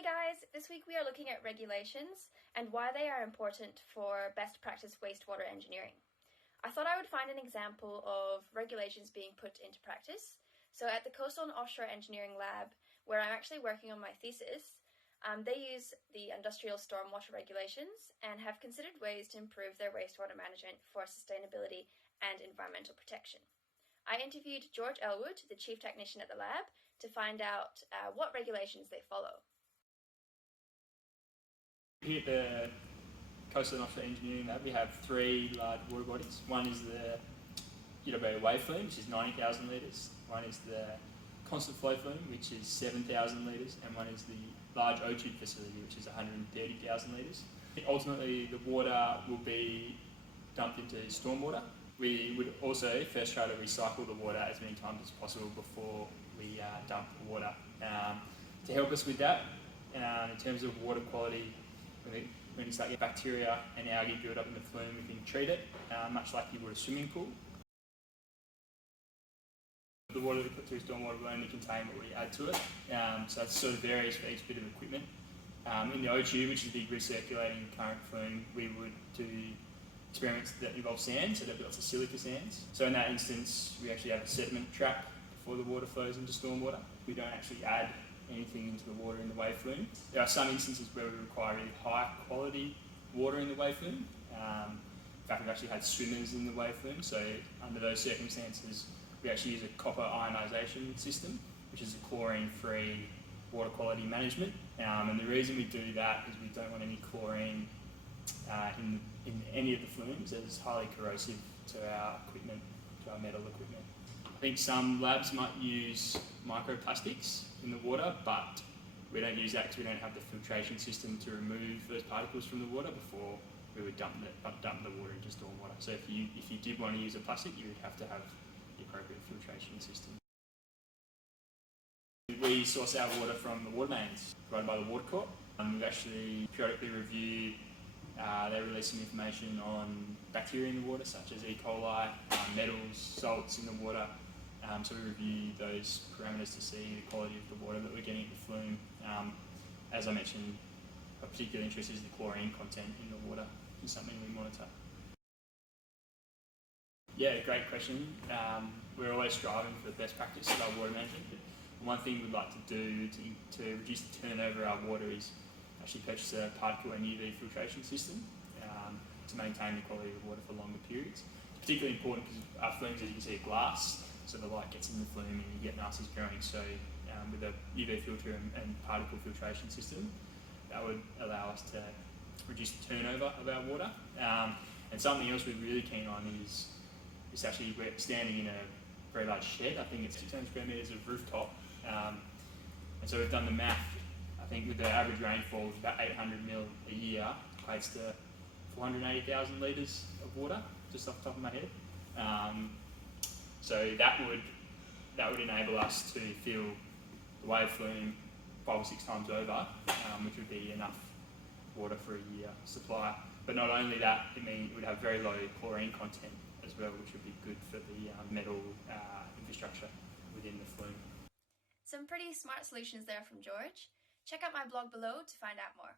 Hey guys, this week we are looking at regulations and why they are important for best practice wastewater engineering. I thought I would find an example of regulations being put into practice. So at the Coastal and Offshore Engineering Lab, where I'm actually working on my thesis, they use the industrial stormwater regulations and have considered ways to improve their wastewater management for sustainability and environmental protection. I interviewed George Elwood, the chief technician at the lab, to find out what regulations they follow. Here at the Coastal and Offshore Engineering Lab, we have three large water bodies. One is the UWA wave flume, which is 90,000 litres. One is the constant flow flume, which is 7,000 litres. And one is the large O-tube facility, which is 130,000 litres. Ultimately, the water will be dumped into stormwater. We would also first try to recycle the water as many times as possible before we dump the water. To help us with that, in terms of water quality, when you start getting bacteria and algae build up in the flume, we can treat it much like you would a swimming pool. The water we put through stormwater will only contain what we add to it, so it sort of varies for each bit of equipment. In the O-tube, which is a big recirculating current flume, we would do experiments that involve sand, so there'll be lots of silica sands. So in that instance, we actually have a sediment trap before the water flows into stormwater. We don't actually add anything into the water in the wave flume. There are some instances where we require really high quality water in the wave flume. In fact, we've actually had swimmers in the wave flume, so under those circumstances, we actually use a copper ionisation system, which is a chlorine-free water quality management. And the reason we do that is we don't want any chlorine in any of the flumes, as it's highly corrosive to our equipment, to our metal equipment. I think some labs might use microplastics in the water, but we don't use that because we don't have the filtration system to remove those particles from the water before we would dump the water into stormwater. So if you did want to use a plastic, you would have to have the appropriate filtration system. We source our water from the water mains provided by the Water Corp. We actually periodically review, they release some information on bacteria in the water, such as E. coli, metals, salts in the water. So we review those parameters to see the quality of the water that we're getting at the flume. As I mentioned, of particular interest is the chlorine content in the water. Is something we monitor. Yeah, great question. We're always striving for the best practice of our water management. One thing we'd like to do to reduce the turnover of our water is actually purchase a particle and UV filtration system to maintain the quality of the water for longer periods. It's particularly important because our flumes, as you can see, are glass, so the light gets in the flume and you get nasties growing. So with a UV filter and particle filtration system, that would allow us to reduce the turnover of our water. And something else we're really keen on is actually we're standing in a very large shed. I think it's 600 square metres of rooftop. And so we've done the math. I think with the average rainfall of about 800 mil a year, equates to 480,000 litres of water, just off the top of my head. So that would enable us to fill the wave flume 5 or 6 times over, which would be enough water for a year supply. But not only that, it would have very low chlorine content as well, which would be good for the metal infrastructure within the flume. Some pretty smart solutions there from George. Check out my blog below to find out more.